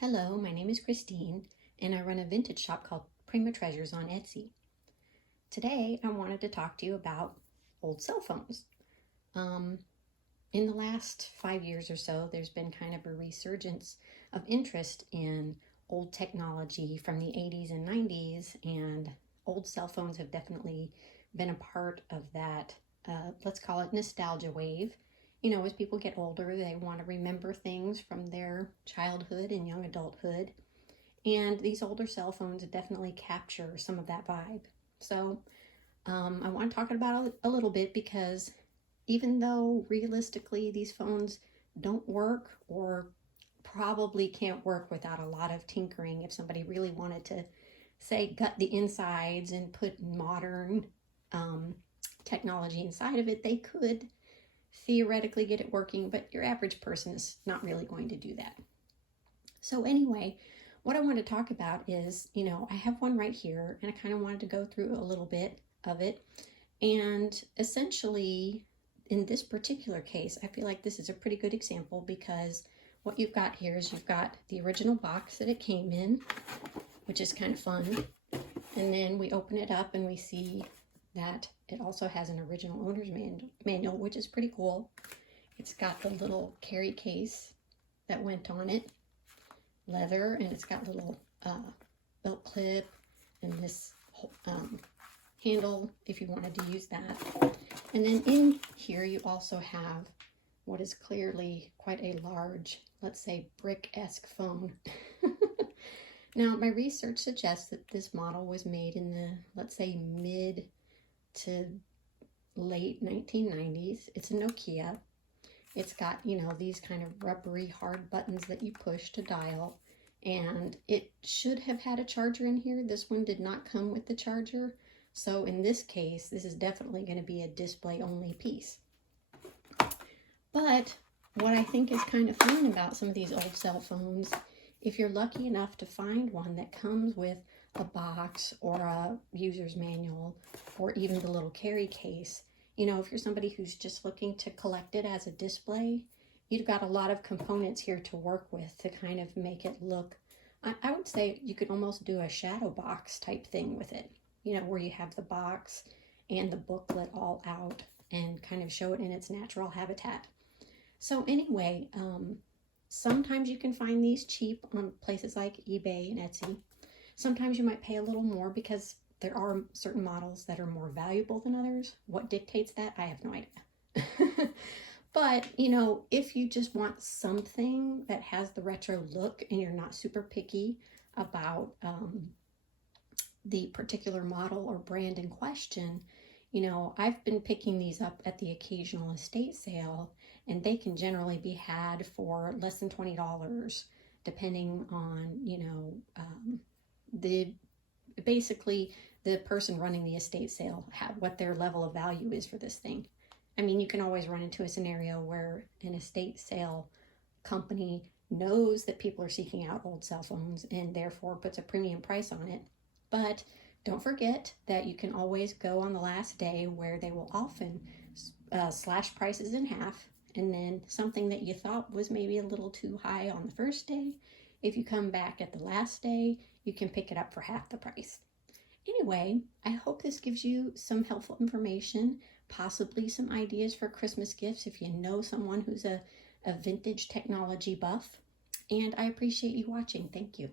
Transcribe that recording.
Hello, my name is Christine, and I run a vintage shop called Prima Treasures on Etsy. Today, I wanted to talk to you about old cell phones. Um, in the last 5 years or so, there's been kind of a resurgence of interest in old technology from the 80s and 90s, and old cell phones have definitely been a part of that, let's call it nostalgia wave. As people get older, they want to remember things from their childhood and young adulthood. And these older cell phones definitely capture some of that vibe. So I want to talk about it a little bit because even though realistically these phones don't work or probably can't work without a lot of tinkering, if somebody really wanted to, say, gut the insides and put modern technology inside of it, they could theoretically get it working, but your average person is not really going to do that. So anyway, what I want to talk about is, I have one right here, and I kind of wanted to go through a little bit of it. And essentially, in this particular case, I feel like this is a pretty good example because what you've got here is you've got the original box that it came in, which is kind of fun. And then we open it up and we see that it also has an original owner's manual, which is pretty cool. It's got the little carry case that went on it, leather, and it's got little belt clip and this handle if you wanted to use that. And then in here you also have what is clearly quite a large, let's say, brick-esque phone. Now, my research suggests that this model was made in the, let's say, mid to late 1990s. It's a Nokia. It's got, these kind of rubbery hard buttons that you push to dial. And it should have had a charger in here. This one did not come with the charger. So in this case, this is definitely going to be a display only piece. But what I think is kind of fun about some of these old cell phones, if you're lucky enough to find one that comes with a box or a user's manual or even the little carry case, if you're somebody who's just looking to collect it as a display, you've got a lot of components here to work with to kind of make it look, I would say you could almost do a shadow box type thing with it, where you have the box and the booklet all out and kind of show it in its natural habitat. So anyway, sometimes you can find these cheap on places like eBay and Etsy. Sometimes you might pay a little more because there are certain models that are more valuable than others. What dictates that? I have no idea. But, if you just want something that has the retro look and you're not super picky about the particular model or brand in question, I've been picking these up at the occasional estate sale, and they can generally be had for less than $20, depending on, basically the person running the estate sale, what their level of value is for this thing. I mean, you can always run into a scenario where an estate sale company knows that people are seeking out old cell phones and therefore puts a premium price on it. But don't forget that you can always go on the last day where they will often slash prices in half, and then something that you thought was maybe a little too high on the first day, if you come back at the last day, you can pick it up for half the price. Anyway, I hope this gives you some helpful information, possibly some ideas for Christmas gifts if you know someone who's a vintage technology buff. And I appreciate you watching. Thank you.